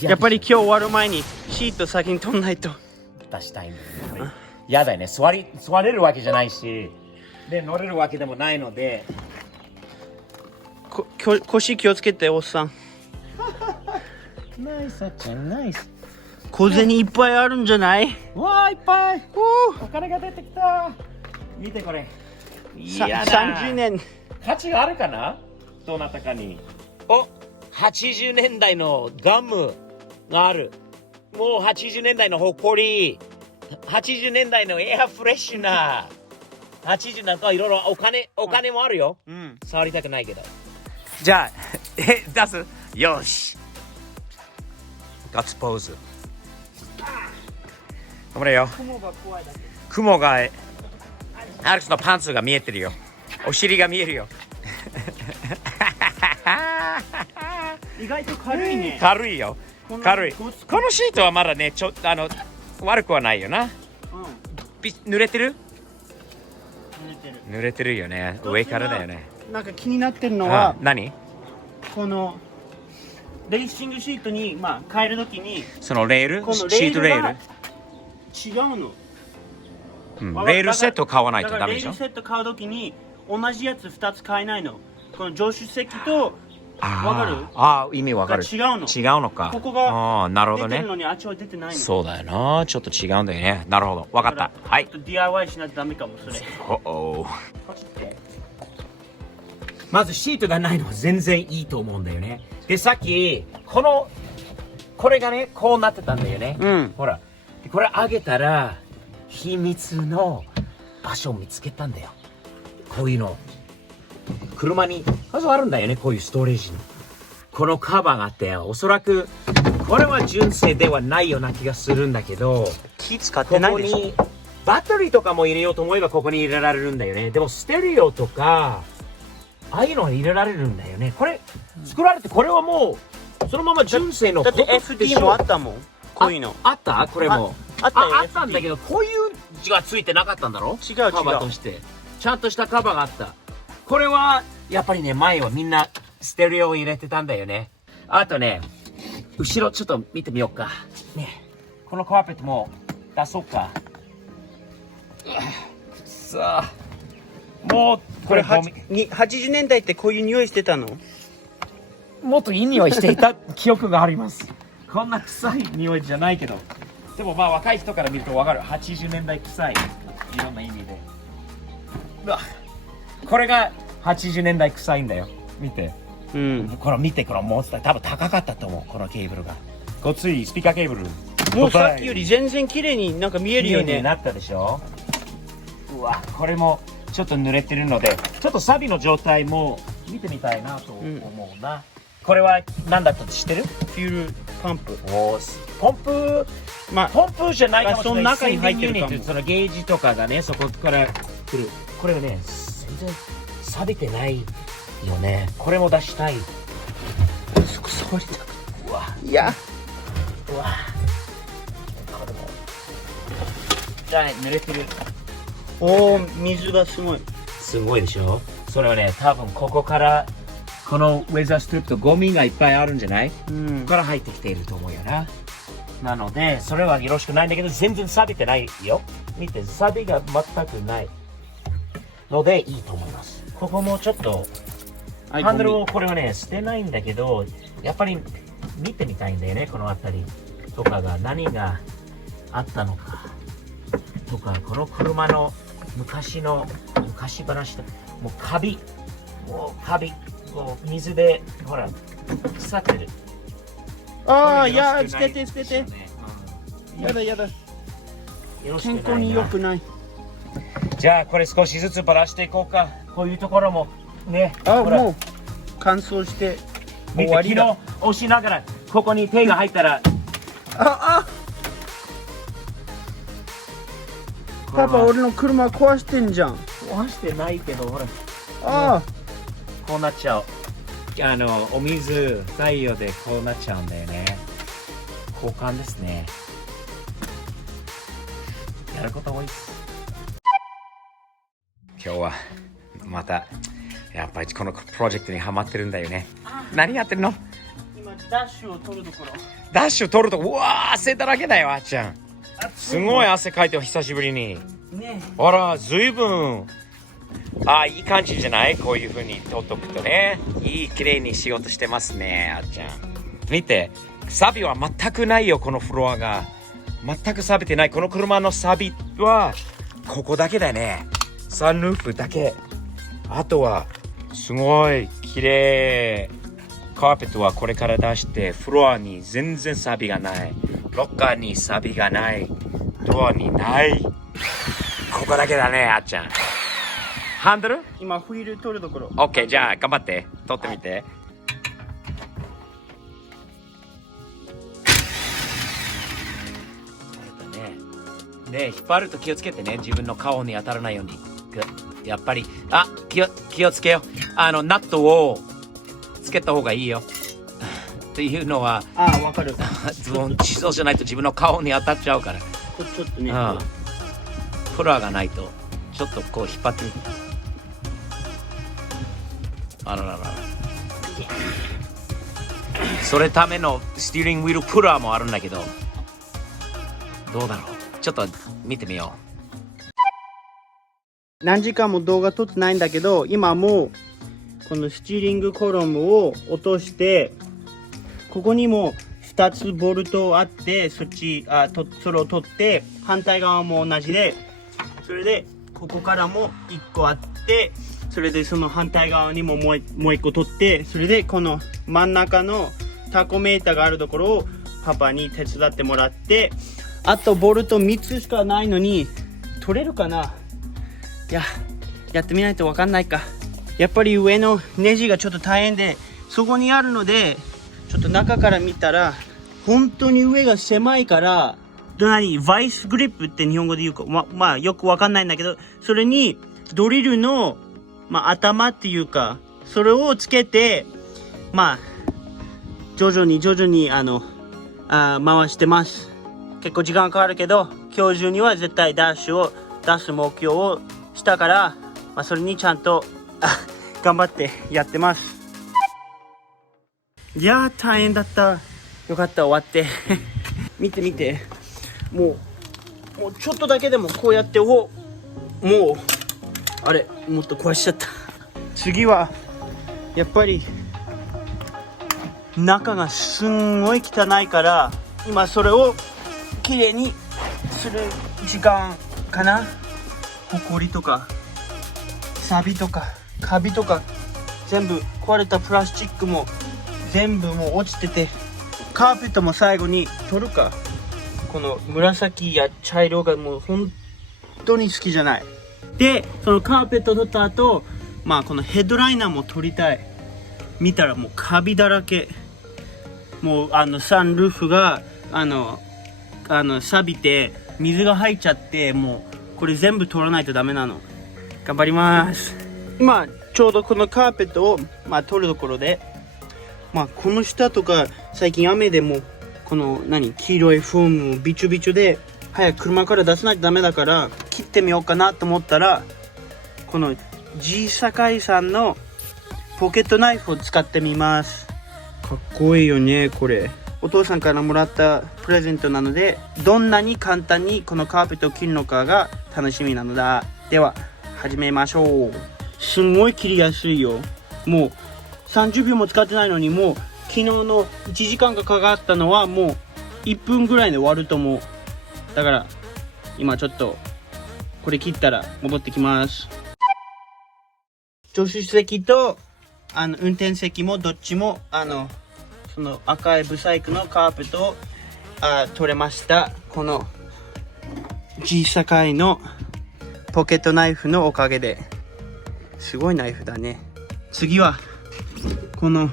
やっぱり今日終わる前にシート先に取んないと。出したいんだよね。やだよね。座れるわけじゃないし、で乗れるわけでもないので。腰気をつけておっさん。ナイスあっちゃん、ナイス。小銭いっぱいあるんじゃない？わあ、いっぱい。お金が出てきた。見てこれ。いやだ。30年。価値があるかな？どなたかに。お、80年代のガムがある。もう80年代のホコリ。80年代のエアフレッシュナー。80なんかいろいろお金もあるよ。うん。触りたくないけど。じゃあ、出す？よし。ガッツポーズ。頑張れよ。雲が怖いだけ。雲が、アレックスのパンツが見えてるよ。お尻が見えるよ。意外と軽いね。軽いよ。軽い。このシートはまだね、悪くはないよな。うん。濡れてる？濡れてる。濡れてるよね。上からだよね。なんか気になってるのは、何？このレーシングシートに変えるときにそのレール？このシートレール？違うの。レールセット買わないとダメでしょ？レールセット買うときに同じやつ2つ買えないの。この助手席とわかる？意味わかる。違うの。違うのか。ここがなるほどね。出てるのにあっちは出てないの。そうだよな。ちょっと違うんだよね。なるほど。わかった。はい。DIY しないとダメかもそれ。まずシートがないのは全然いいと思うんだよね。で、さっきこれがね、こうなってたんだよね。うん。ほら。これ上げたら秘密の場所を見つけたんだよ。こういうの。車に数あるんだよね、こういうストレージに。このカバーがあって、おそらくこれは純正ではないような気がするんだけど、気使ってないでしょ。ここにバッテリーとかも入れようと思えばここに入れられるんだよね。でもステレオとかああいうのは入れられるんだよね。これ作られて、これはもうそのまま純正のだって FD もあったもん。こういうの。あったこれも。あったよ。あったんだけど、こういう字がついてなかったんだろ？違う。カバーとして。ちゃんとしたカバーがあった。これは、やっぱりね、前はみんなステレオを入れてたんだよね。あとね、後ろちょっと見てみようか。ね、このカーペットも出そうか。さあ、もう、これ80年代ってこういう匂いしてたの？もっといい匂いしていた記憶があります。こんな臭い匂いじゃないけど。でも若い人から見るとわかる。80年代臭い。いろんな意味で。これが80年代臭いんだよ。見て。うん。これ見て、このモンスター多分高かったと思う。このケーブルが。ごついスピーカーケーブル。もうさっきより全然綺麗になんか見えるよね。綺麗になったでしょ。うわ、これもちょっと濡れてるので、ちょっとサビの状態も見てみたいなと思うな。これは何だったって知ってる？フュールパンプ。ポンプじゃないかもしれない。その中に入ってるかも。そのゲージとかがね、そこから来る。これはね、全然錆びてないよね。これも出したい。そこ触りたく。うわ。いや。うわ。これも。じゃあね、濡れてる。おお、水がすごい。すごいでしょ。それはね、多分ここからこのウェザーストリップとゴミがいっぱいあるんじゃない？うん。ここから入ってきていると思うよな。なので、それはよろしくないんだけど、全然錆びてないよ。見て、錆びが全くないのでいいと思います。ここもちょっと、ハンドルをこれはね、捨てないんだけど、やっぱり見てみたいんだよね、この辺りとかが何があったのか。とか、この車の昔話だ。もうカビ、水で、ほら、腐ってる。ああ、いや、つけて。やだ。健康に良くない。じゃあ、これ少しずつばらしていこうか。こういうところも、ね。もう、乾燥して終わりだ。昨日押しながら、ここに手が入ったら。パパ、俺の車壊してんじゃん。壊してないけど、ほら。こうなっちゃう。お水、太陽でこうなっちゃうんだよね。交換ですね。やること多いです。今日はまたやっぱりこのプロジェクトにハマってるんだよね。何やってるの？今ダッシュを取るところ。ダッシュ取ると、うわー、汗だらけだよ、あっちゃん。すごい汗かいてよ、久しぶりに。ね。あら、ずいぶん。いい感じじゃない？こういう風に取っとくとね。いい、綺麗に仕事してますね、あっちゃん。見て、錆は全くないよ、このフロアが。全く錆びてない。この車の錆は、ここだけだね。サンルーフだけ。あとは、すごい、綺麗。カーペットはこれから出して、フロアに全然錆びがない。ロッカーに錆びがない。ドアにない。ここだけだね、あっちゃん。ハンドル？今フィール取るところ。オッケー、じゃあ頑張って。取ってみて。で、引っ張ると気をつけてね。自分の顔に当たらないように。やっぱり、気をつけよう。ナットをつけた方がいいよ。っていうのは、わかる。そうじゃないと自分の顔に当たっちゃうから。ちょっとね。フロアがないと、ちょっとこう引っ張ってみて。あららら。それためのスティーリングウィールプラーもあるんだけど、どうだろう。ちょっと見てみよう。何時間も動画撮ってないんだけど、今もうこのスチーリングコロムを落として、ここにも2つボルトあって、それを取って、反対側も同じで、それでここからも1個あって、それでその反対側にももう1個取って、それでこの真ん中のタコメーターがあるところをパパに手伝ってもらって、あとボルト3つしかないのに取れるかな。やってみないと分かんないか。やっぱり上のネジがちょっと大変で、そこにあるので、ちょっと中から見たら本当に上が狭いから、バイスグリップって日本語で言うか、よく分かんないんだけど、それにドリルの、頭っていうか、それをつけて、徐々に回してます。結構時間かかるけど、今日中には絶対ダッシュを出す目標をしたから、それにちゃんと頑張ってやってます。いやー、大変だった。よかった、終わって。見て。もうちょっとだけでもこうやって、もっと壊しちゃった。次は、やっぱり、中がすんごい汚いから、今それをきれいにする時間かな。ほこりとか錆とかカビとか全部壊れたプラスチックも全部もう落ちてて、カーペットも最後に取るか。この紫や茶色がもう本当に好きじゃない。で、そのカーペット取った後、このヘッドライナーも取りたい。見たらもうカビだらけ。もうサンルーフが錆びて水が入っちゃって、もうこれ全部取らないとダメなの。頑張ります。今ちょうどこのカーペットを取るところで、この下とか最近雨でもこの黄色いフォームもびちょびちょで、早く車から出さないとダメだから切ってみようかなと思ったら、この G 堺さんのポケットナイフを使ってみます。かっこいいよね、これ。お父さんからもらったプレゼントなので、どんなに簡単にこのカーペットを切るのかが楽しみなのだ。では始めましょう。すんごい切りやすいよ。もう30秒も使ってないのに、もう昨日の1時間がかかったのはもう1分ぐらいで終わると思う。だから今ちょっとこれ切ったら戻ってきます。助手席と運転席もどっちもその赤いブサイクのカーペットを取れました。この G 堺のポケットナイフのおかげで。すごいナイフだね。次はこの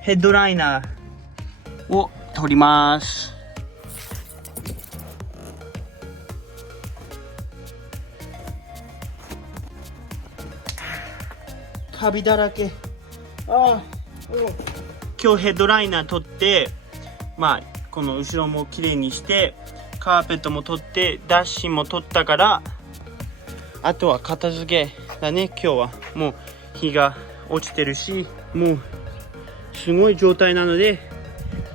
ヘッドライナーを取ります。カビだらけ。今日ヘッドライナー取って、この後ろもきれいにして、カーペットも取って、ダッシュも取ったから、あとは片付けだね。今日はもう日が落ちてるし、もうすごい状態なので、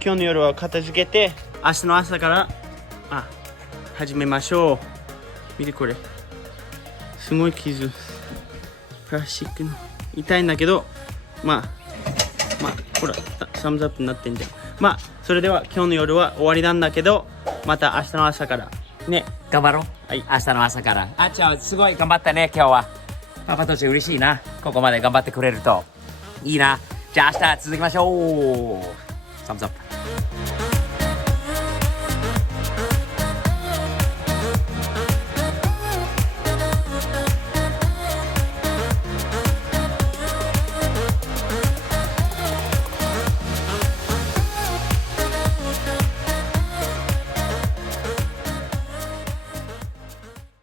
今日の夜は片付けて明日の朝から始めましょう。見てこれ、すごい傷、プラスチックの痛いんだけど、まあほらサムズアップになってんじゃん。それでは今日の夜は終わりなんだけど、また明日の朝からね、頑張ろう。はい、明日の朝から。あっちゃんすごい頑張ったね今日は。パパとして嬉しいな。ここまで頑張ってくれるといいな。じゃあ明日続きましょう。サムズアップ。